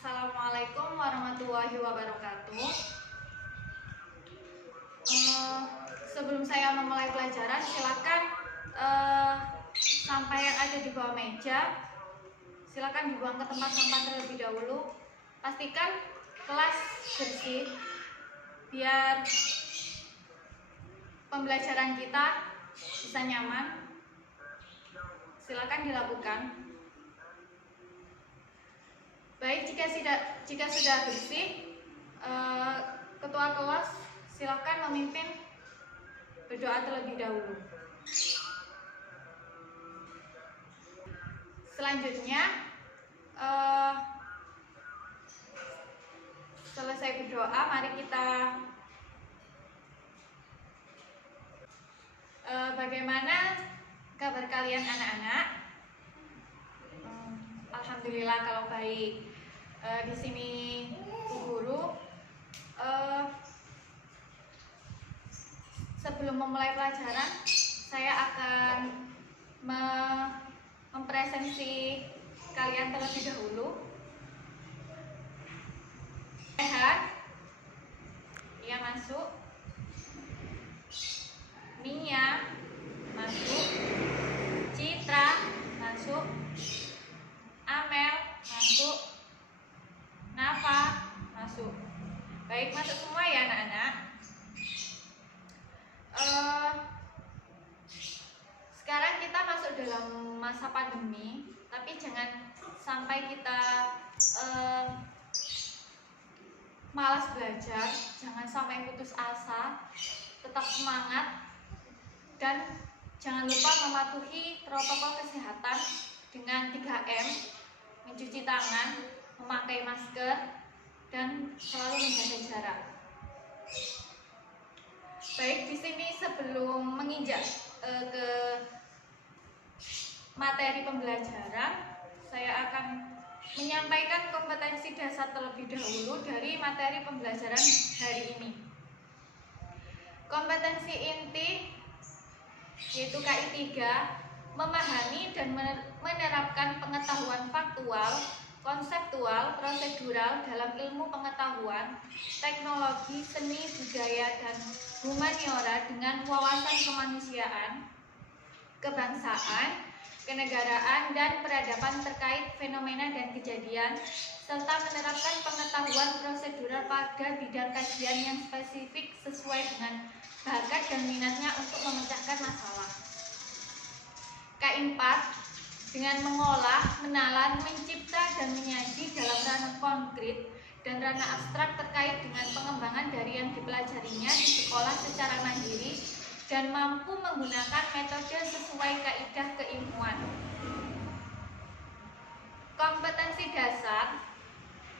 Assalamualaikum warahmatullahi wabarakatuh. Sebelum saya memulai pelajaran, silakan sampah yang ada di bawah meja silakan dibuang ke tempat sampah terlebih dahulu. Pastikan kelas bersih biar pembelajaran kita bisa nyaman. Silakan dilakukan. Baik, jika sudah bersih, ketua kelas silakan memimpin berdoa terlebih dahulu. Selanjutnya, selesai berdoa, mari kita bagaimana kabar kalian anak-anak? Alhamdulillah kalau baik. Di sini Bu Guru. Sebelum memulai pelajaran, saya akan mempresentasi kalian terlebih dahulu. Sehat, ia masuk. Mia masuk. Citra masuk. Amel masuk. Nafa masuk. Baik, masuk semua ya anak-anak. Sekarang kita masuk dalam masa pandemi, tapi jangan sampai kita malas belajar, jangan sampai putus asa, tetap semangat, dan jangan lupa mematuhi protokol kesehatan dengan 3M, mencuci tangan, memakai masker, dan selalu menjaga jarak. Baik, di sini sebelum menginjak ke materi pembelajaran, saya akan menyampaikan kompetensi dasar terlebih dahulu dari materi pembelajaran hari ini. Kompetensi inti yaitu KI 3, memahami dan menerapkan pengetahuan faktual, konseptual, prosedural dalam ilmu pengetahuan, teknologi, seni, budaya, dan humaniora dengan wawasan kemanusiaan, kebangsaan, kenegaraan, dan peradaban terkait fenomena dan kejadian, serta menerapkan pengetahuan prosedural pada bidang kajian yang spesifik sesuai dengan bakat dan minatnya untuk memecahkan masalah. KI 4, dengan mengolah, menalar, mencipta, dan menyaji dalam ranah konkret dan ranah abstrak terkait dengan pengembangan dari yang dipelajarinya di sekolah secara mandiri dan mampu menggunakan metode sesuai kaidah keilmuan. Kompetensi dasar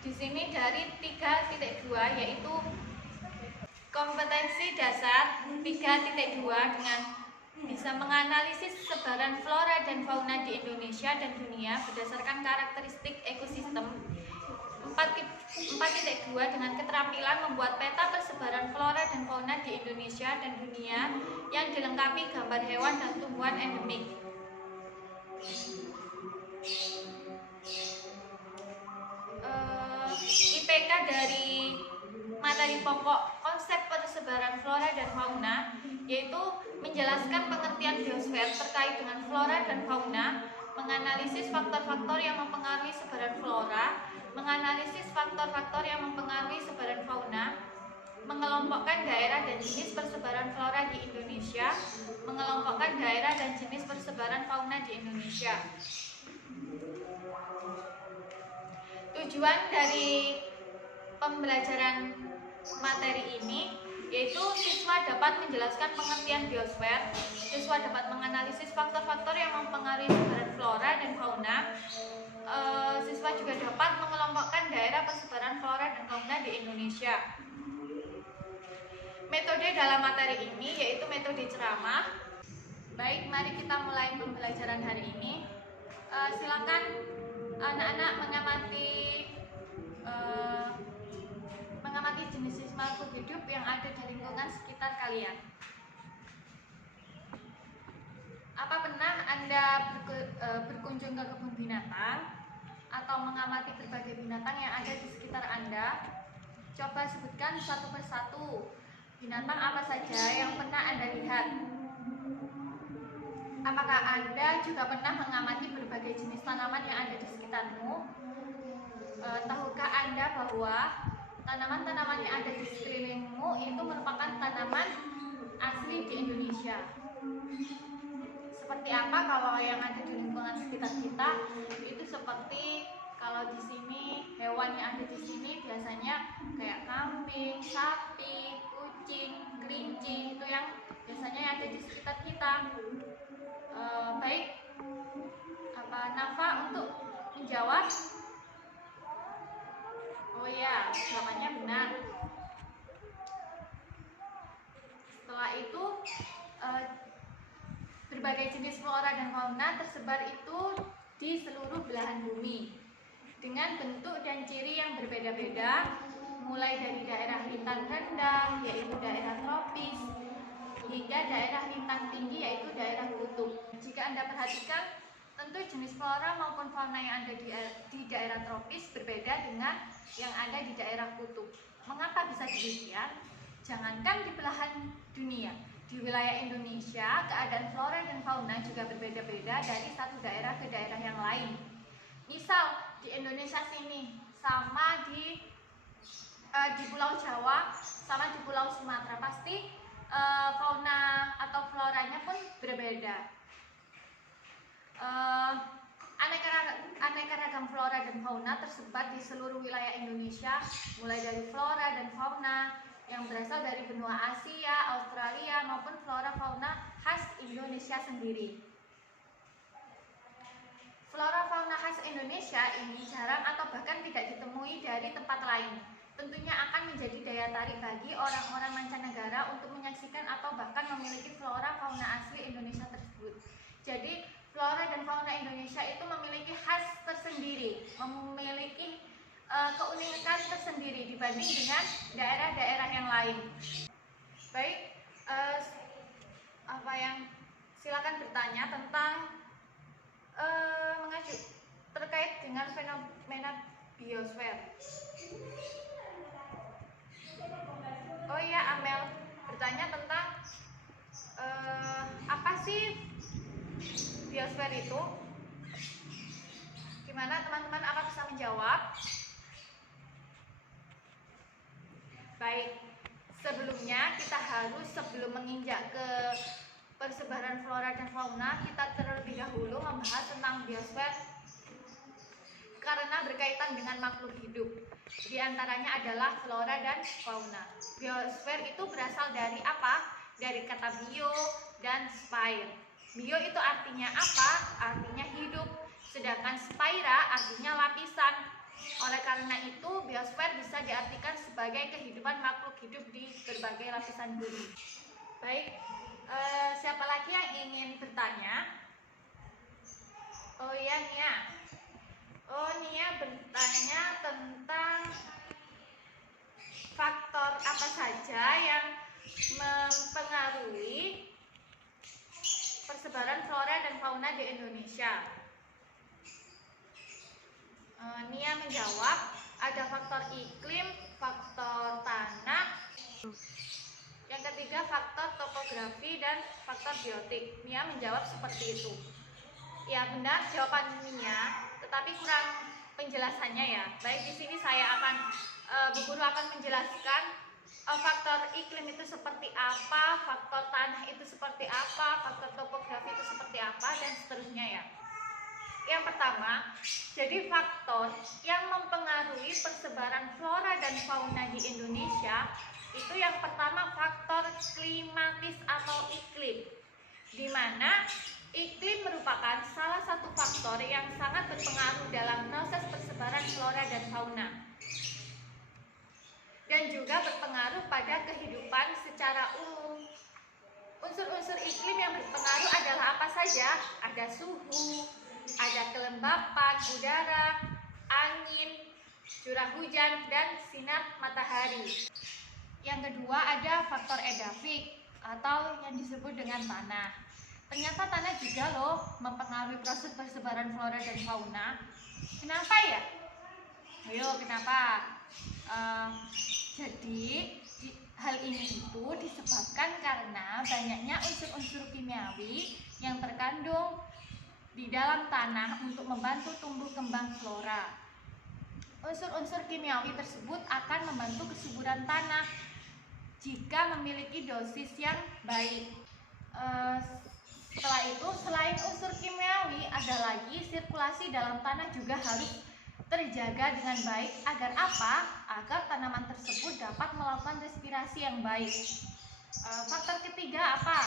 di sini dari 3.2 yaitu kompetensi dasar 3.2 dengan bisa menganalisis sebaran flora dan fauna di Indonesia dan dunia berdasarkan karakteristik ekosistem. 4.2 dengan keterampilan membuat peta persebaran flora dan fauna di Indonesia dan dunia yang dilengkapi gambar hewan dan tumbuhan endemik. IPK dari materi pokok konsep persebaran flora dan fauna yaitu menjelaskan pengertian biosfer terkait dengan flora dan fauna, menganalisis faktor-faktor yang mempengaruhi sebaran flora, menganalisis faktor-faktor yang mempengaruhi sebaran fauna, mengelompokkan daerah dan jenis persebaran flora di Indonesia, mengelompokkan daerah dan jenis persebaran fauna di Indonesia. Tujuan dari pembelajaran materi ini yaitu siswa dapat menjelaskan pengertian biosfer, siswa dapat menganalisis faktor-faktor yang mempengaruhi sebaran flora dan fauna, siswa juga dapat mengelompokkan daerah persebaran flora dan fauna di Indonesia. Metode dalam materi ini yaitu metode ceramah. Baik, mari kita mulai pembelajaran hari ini. Silakan anak-anak mengamati jenis makhluk hidup yang ada di lingkungan sekitar kalian. Apa pernah Anda berkunjung ke kebun binatang? atau mengamati berbagai binatang yang ada di sekitar Anda, coba sebutkan satu persatu binatang apa saja yang pernah Anda lihat. Apakah Anda juga pernah mengamati berbagai jenis tanaman yang ada di sekitarmu? Tahukah Anda bahwa tanaman-tanaman yang ada di sekelilingmu itu merupakan tanaman asli di Indonesia? Seperti apa kalau yang ada di lingkungan sekitar kita? Itu seperti kalau di sini hewan yang ada di sini biasanya kayak kambing, sapi, kucing, kelinci, itu yang biasanya yang ada di sekitar kita. Baik, Nafa untuk menjawab? Oh ya, jawabannya benar. Setelah itu berbagai jenis flora dan fauna tersebar itu di seluruh belahan bumi dengan bentuk dan ciri yang berbeda-beda, mulai dari daerah lintang rendah yaitu daerah tropis hingga daerah lintang tinggi yaitu daerah kutub. Jika Anda perhatikan, tentu jenis flora maupun fauna yang ada di daerah tropis berbeda dengan yang ada di daerah kutub. Mengapa bisa demikian? Jangankan di belahan dunia, di wilayah Indonesia, keadaan flora dan fauna juga berbeda-beda dari satu daerah ke daerah yang lain. Misal, di Indonesia sini, sama di Pulau Jawa, sama di Pulau Sumatera, pasti fauna atau floranya pun berbeda. Aneka ragam flora dan fauna tersebar di seluruh wilayah Indonesia, mulai dari flora dan fauna yang berasal dari benua Asia, Australia, maupun flora fauna khas Indonesia sendiri. Flora fauna khas Indonesia ini jarang atau bahkan tidak ditemui dari tempat lain. Tentunya akan menjadi daya tarik bagi orang-orang mancanegara untuk menyaksikan atau bahkan memiliki flora fauna asli Indonesia tersebut. Jadi, flora dan fauna Indonesia itu memiliki khas tersendiri, memiliki keunikan tersendiri dibanding dengan daerah-daerah yang lain. Baik, silakan bertanya tentang mengacu terkait dengan fenomena biosfer. Oh iya, Amel bertanya tentang apa sih biosfer itu? Gimana teman-teman, akan bisa menjawab? Baik, sebelumnya kita harus sebelum menginjak ke persebaran flora dan fauna, kita terlebih dahulu membahas tentang biosfer karena berkaitan dengan makhluk hidup. Di antaranya adalah flora dan fauna. Biosfer itu berasal dari apa? Dari kata bio dan sphere. Bio itu artinya apa? Artinya hidup. Sedangkan sphaera artinya lapisan. Oleh karena itu, biosfer bisa diartikan sebagai kehidupan makhluk hidup di berbagai lapisan bumi. Baik, siapa lagi yang ingin bertanya? Oh iya, Nia. Oh, Nia bertanya tentang faktor apa saja yang mempengaruhi persebaran flora dan fauna di Indonesia. Nia menjawab, ada faktor iklim, faktor tanah, yang ketiga faktor topografi dan faktor biotik. Nia menjawab seperti itu. Ya benar jawaban Nia, tetapi kurang penjelasannya ya. Baik, di sini saya akan Bu Guru akan menjelaskan faktor iklim itu seperti apa, faktor tanah itu seperti apa, faktor topografi itu seperti apa, dan seterusnya ya. Yang pertama, jadi faktor yang mempengaruhi persebaran flora dan fauna di Indonesia itu yang pertama faktor klimatis atau iklim, di mana iklim merupakan salah satu faktor yang sangat berpengaruh dalam proses persebaran flora dan fauna, dan juga berpengaruh pada kehidupan secara umum. Unsur-unsur iklim yang berpengaruh adalah apa saja? Ada suhu, ada kelembapan udara, angin, curah hujan, dan sinar matahari. Yang kedua ada faktor edafik atau yang disebut dengan tanah. ternyata tanah juga loh mempengaruhi proses persebaran flora dan fauna. Kenapa ya? Ayo, kenapa? Jadi hal ini itu disebabkan karena banyaknya unsur-unsur kimiawi yang terkandung di dalam tanah untuk membantu tumbuh kembang flora. Unsur-unsur kimiawi tersebut akan membantu kesuburan tanah jika memiliki dosis yang baik. Setelah itu, selain unsur kimiawi, ada lagi sirkulasi dalam tanah juga harus terjaga dengan baik. Agar apa? Agar tanaman tersebut dapat melakukan respirasi yang baik. Faktor ketiga apa?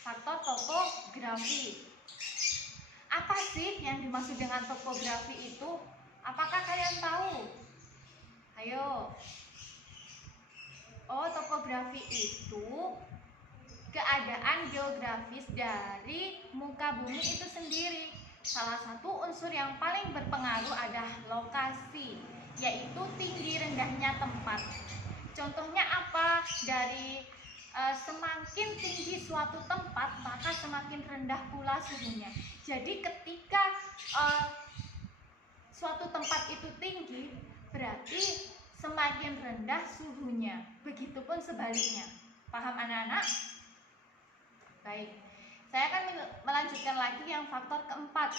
Faktor topografi. Apa sih yang dimaksud dengan topografi itu? Apakah kalian tahu? Ayo. Oh, topografi itu keadaan geografis dari muka bumi itu sendiri. Salah satu unsur yang paling berpengaruh adalah lokasi, yaitu tinggi rendahnya tempat. Contohnya apa? Dari semakin tinggi suatu tempat, maka semakin rendah pula suhunya. Jadi ketika suatu tempat itu tinggi, berarti semakin rendah suhunya. Begitupun sebaliknya. Paham anak-anak? Baik, saya akan melanjutkan lagi yang faktor keempat,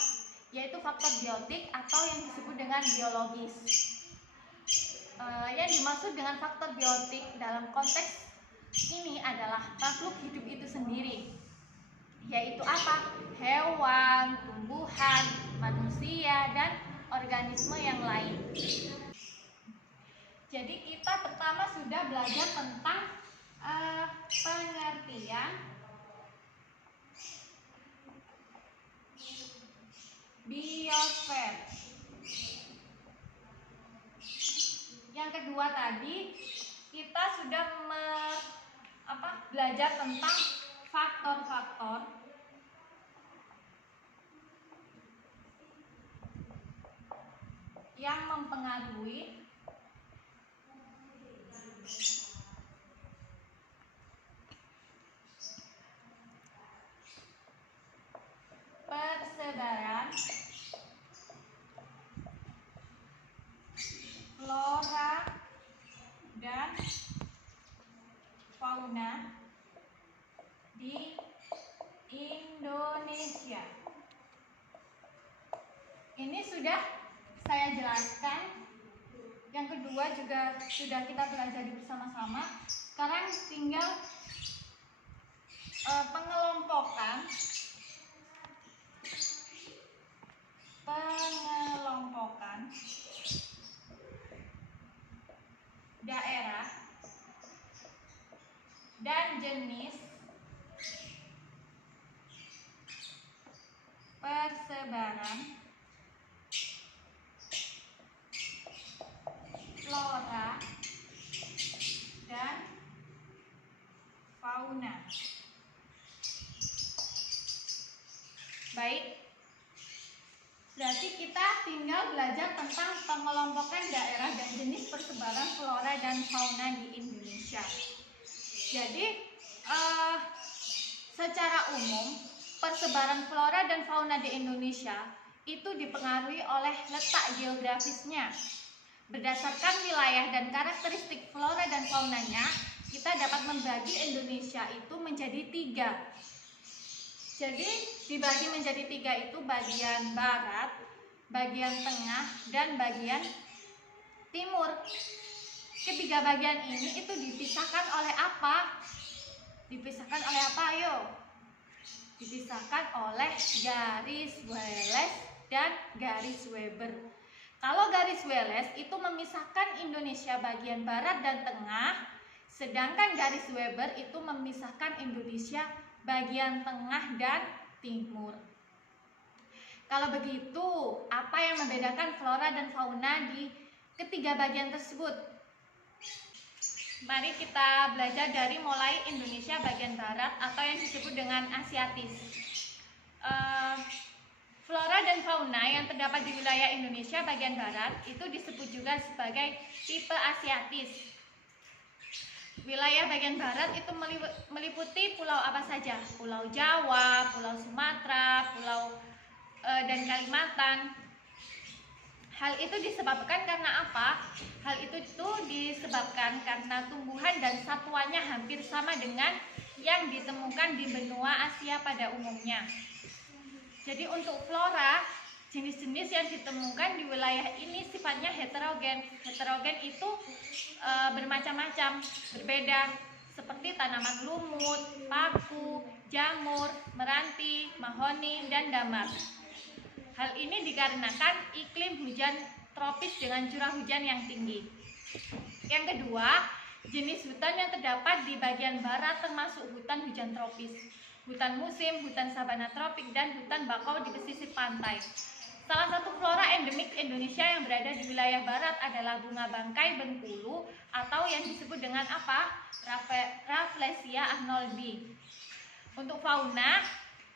yaitu faktor biotik atau yang disebut dengan biologis. Yang dimaksud dengan faktor biotik dalam konteks ini adalah makhluk hidup itu sendiri, yaitu apa? Hewan, tumbuhan, manusia, dan organisme yang lain. Jadi kita pertama sudah belajar tentang pengertian biosfer. Yang kedua tadi kita sudah belajar tentang faktor-faktor yang mempengaruhi persebaran flora dan fauna di Indonesia. Ini sudah saya jelaskan. Yang kedua juga sudah kita pelajari bersama-sama. Sekarang tinggal pengelompokan daerah dan jenis persebaran flora dan fauna. Baik, berarti kita tinggal belajar tentang pengelompokan daerah dan jenis persebaran flora dan fauna di Indonesia. Jadi secara umum persebaran flora dan fauna di Indonesia itu dipengaruhi oleh letak geografisnya. Berdasarkan wilayah dan karakteristik flora dan faunanya, kita dapat membagi Indonesia itu menjadi 3. Jadi dibagi menjadi 3 itu bagian barat, bagian tengah, dan bagian timur. Ketiga bagian ini itu dipisahkan oleh apa? Dipisahkan oleh apa? Ayo. Dipisahkan oleh garis Wallace dan garis Weber. Kalau garis Wallace itu memisahkan Indonesia bagian barat dan tengah, sedangkan garis Weber itu memisahkan Indonesia bagian tengah dan timur. Kalau begitu, apa yang membedakan flora dan fauna di ketiga bagian tersebut? Mari kita belajar dari mulai Indonesia bagian barat atau yang disebut dengan Asiatis. Flora dan fauna yang terdapat di wilayah Indonesia bagian barat itu disebut juga sebagai tipe Asiatis. Wilayah bagian barat itu meliputi pulau apa saja? Pulau Jawa, Pulau Sumatera, dan Kalimantan. Hal itu disebabkan karena apa? Hal itu disebabkan karena tumbuhan dan satwanya hampir sama dengan yang ditemukan di benua Asia pada umumnya. Jadi untuk flora, jenis-jenis yang ditemukan di wilayah ini sifatnya heterogen. Heterogen itu bermacam-macam, berbeda, seperti tanaman lumut, paku, jamur, meranti, mahoni, dan damar. Hal ini dikarenakan iklim hujan tropis dengan curah hujan yang tinggi. Yang kedua, jenis hutan yang terdapat di bagian barat termasuk hutan hujan tropis, hutan musim, hutan sabana tropik, dan hutan bakau di pesisir pantai. Salah satu flora endemik Indonesia yang berada di wilayah barat adalah bunga bangkai Bengkulu atau yang disebut dengan apa? Rafflesia arnoldii. Untuk fauna,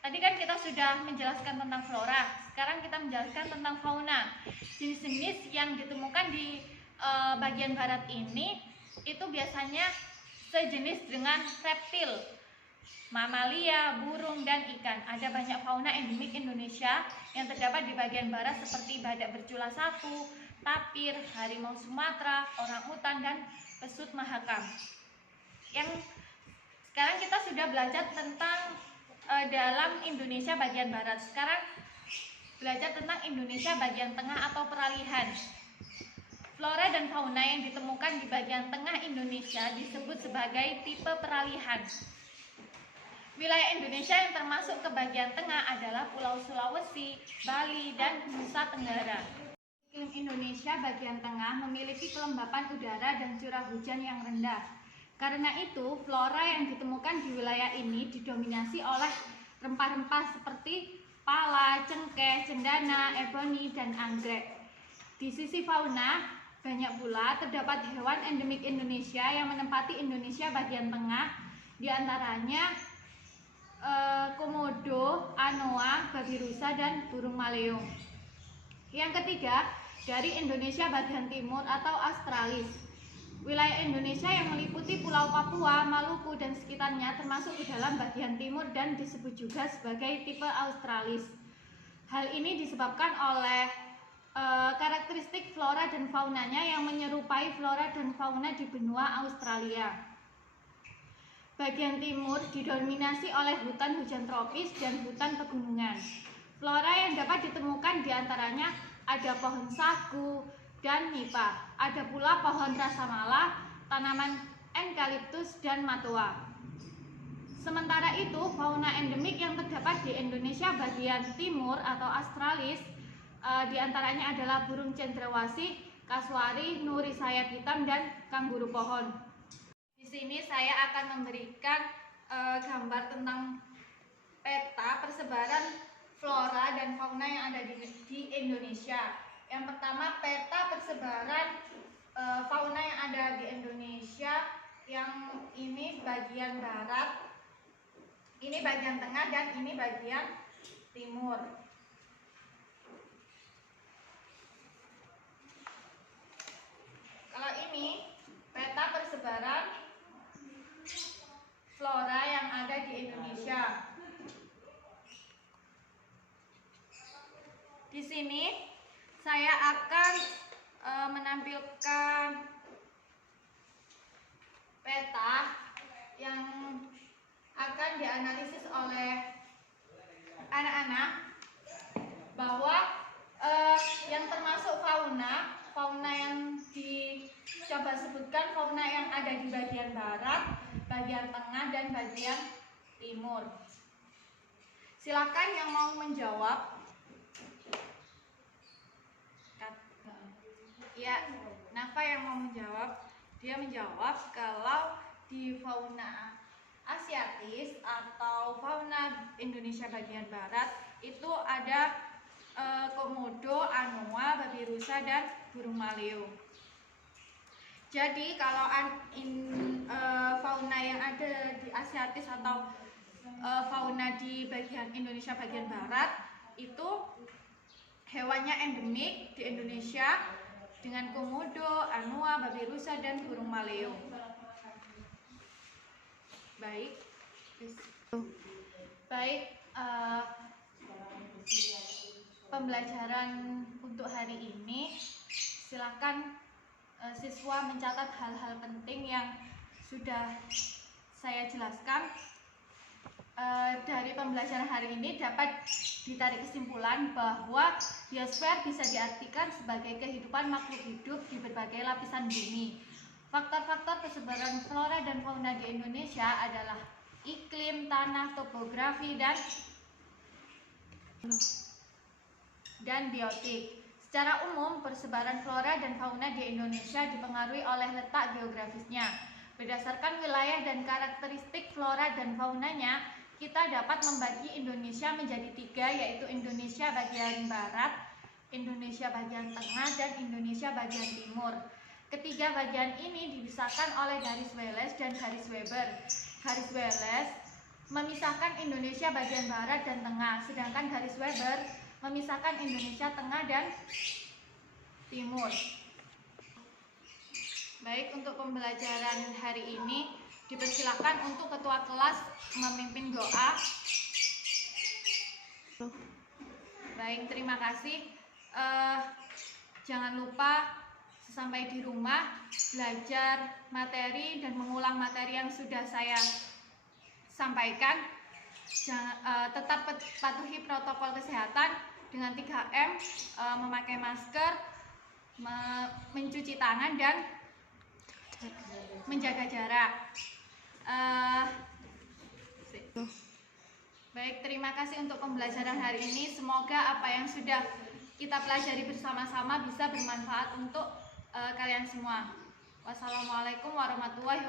tadi kan kita sudah menjelaskan tentang flora. Sekarang kita menjelaskan tentang fauna. Jenis-jenis yang ditemukan di bagian barat ini itu biasanya sejenis dengan reptil, mamalia, burung, dan ikan. Ada banyak fauna endemik Indonesia yang terdapat di bagian barat seperti badak bercula 1, tapir, harimau Sumatera, orangutan, dan pesut mahakam. Yang sekarang kita sudah belajar tentang dalam Indonesia bagian barat. Sekarang belajar tentang Indonesia bagian tengah atau peralihan. Flora dan fauna yang ditemukan di bagian tengah Indonesia disebut sebagai tipe peralihan. Wilayah Indonesia yang termasuk ke bagian tengah adalah Pulau Sulawesi, Bali, dan Nusa Tenggara. Iklim Indonesia bagian tengah memiliki kelembapan udara dan curah hujan yang rendah. Karena itu, flora yang ditemukan di wilayah ini didominasi oleh rempah-rempah seperti pala, cengkeh, cendana, eboni, dan anggrek. Di sisi fauna, banyak pula terdapat hewan endemik Indonesia yang menempati Indonesia bagian tengah, diantaranya komodo, anoa, babi rusa, dan burung maleo. Yang ketiga, dari Indonesia bagian timur atau Australis. Wilayah Indonesia yang meliputi Pulau Papua, Maluku, dan sekitarnya termasuk di dalam bagian timur dan disebut juga sebagai tipe Australis. Hal ini disebabkan oleh karakteristik flora dan faunanya yang menyerupai flora dan fauna di benua Australia. Bagian timur didominasi oleh hutan hujan tropis dan hutan pegunungan. Flora yang dapat ditemukan diantaranya ada pohon sagu dan nipah. Ada pula pohon rasamala, tanaman eukaliptus, dan matoa. Sementara itu, fauna endemik yang terdapat di Indonesia bagian timur atau Australis diantaranya adalah burung cendrawasih, kasuari, nuri sayap hitam, dan kanguru pohon. Di sini saya akan memberikan gambar tentang peta persebaran flora dan fauna yang ada di Indonesia. Yang pertama, peta persebaran fauna yang ada di Indonesia. Yang ini bagian barat, ini bagian tengah, dan ini bagian timur. Kalau ini peta persebaran flora yang ada di Indonesia. Di sini saya akan menampilkan peta yang akan dianalisis oleh anak-anak bahwa yang termasuk fauna yang dicoba sebutkan fauna yang ada di bagian barat, bagian tengah, dan bagian timur. Silakan yang mau menjawab. Ya, Nafa yang mau menjawab. Dia menjawab kalau di fauna asiatis atau fauna Indonesia bagian barat itu ada komodo, anoa, babi rusa, dan burung maleo. Jadi kalau fauna yang ada di asiatis atau fauna di bagian Indonesia bagian barat itu hewannya endemik di Indonesia dengan komodo, anoa, babi rusa, dan burung maleo. Baik. Baik. Pembelajaran untuk hari ini, silakan siswa mencatat hal-hal penting yang sudah saya jelaskan. Dari pembelajaran hari ini dapat ditarik kesimpulan bahwa biosfer bisa diartikan sebagai kehidupan makhluk hidup di berbagai lapisan bumi. Faktor-faktor persebaran flora dan fauna di Indonesia adalah iklim, tanah, topografi, dan biotik. Secara umum, persebaran flora dan fauna di Indonesia dipengaruhi oleh letak geografisnya. Berdasarkan wilayah dan karakteristik flora dan faunanya, kita dapat membagi Indonesia menjadi 3, yaitu Indonesia bagian barat, Indonesia bagian tengah, dan Indonesia bagian timur. Ketiga bagian ini dipisahkan oleh garis Wallace dan garis Weber. Garis Wallace memisahkan Indonesia bagian barat dan tengah, sedangkan garis Weber memisahkan Indonesia tengah dan timur. Baik, untuk pembelajaran hari ini dipersilakan untuk ketua kelas memimpin doa. Baik, terima kasih. Jangan lupa sampai di rumah belajar materi dan mengulang materi yang sudah saya sampaikan. Tetap patuhi protokol kesehatan dengan 3M, memakai masker, mencuci tangan, dan menjaga jarak. Baik, terima kasih untuk pembelajaran hari ini. Semoga apa yang sudah kita pelajari bersama-sama bisa bermanfaat untuk kalian semua. Wassalamualaikum warahmatullahi wabarakatuh.